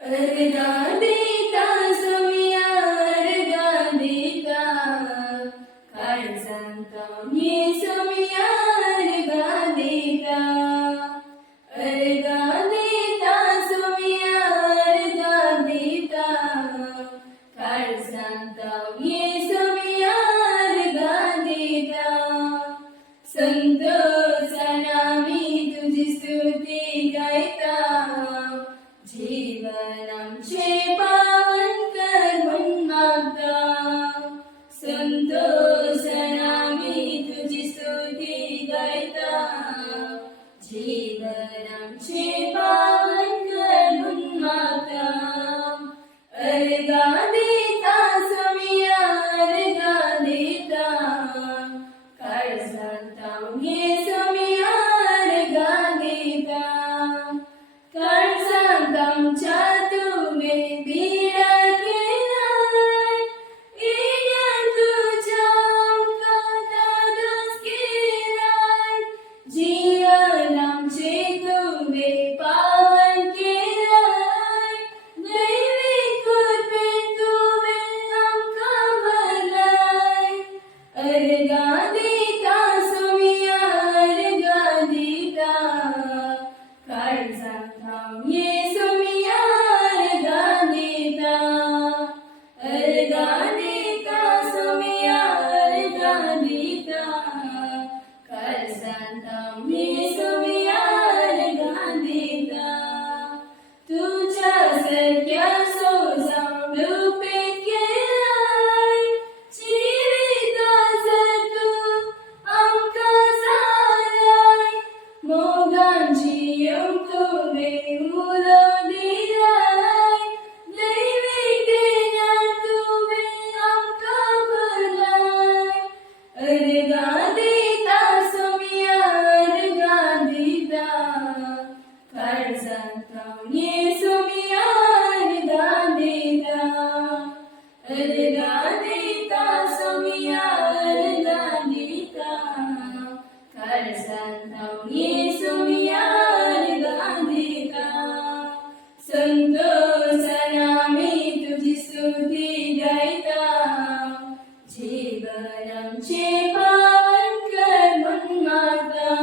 अर्गा देता सोमिया अर्गा देता काळजांता मी सोमिया अर्गा देता अर्गा देता सोमिया अर्गा देता काळजांता मी सोमिया अर्गा देता संतोषाना मी तुझी स्तुती गायता जीवनाचे पावन कर म्हणून मागता संतोषाना मी तुझी स्तुती गायता जीवनाचे पावन कर म्हणून मागता अर्गा देता सोमिया अर्गा देता काळजांता घे सोमिया अर्गा देता काळजांतांच्या तुवे बिडा केलाय येण्यान तुझ्या अंकात दोष केलाय जीवनाचे तुवे पावन केलाय दैवी कृपेन तुवे आमका भरलाय अर्गा देता सोमिया अर्गा देता काळजांता ये सोमिया अर्गा देता अर्गा देता सोमिया अर्गा देता काळजांता ये सोमिया अर्गा देता तुझ्या सारख्या सोजावून रूपेत केलाय जिविताचो तू आमका साराय मोगांची तुवे उलो दिलाय दैवी ज्ञान तुवे आमका भरलाय अर्गा देता सोमिया अर्गा देता काळजांता ये सोमिया अर्गा देता अर्गा देता सोमिया अर्गा देता काळजांता ये सोमिया संतोषाना मी तुझी स्तुती गायता जीवनाचे पावन कर म्हणून मागता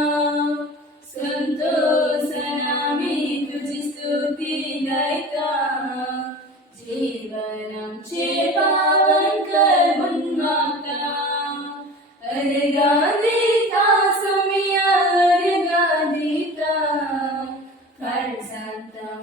संतोषाना मी तुझी स्तुती गायता जीवनाचे पावन कर म्हणून मागता अर्गा देता सोमिया अर्गा देता काळजांता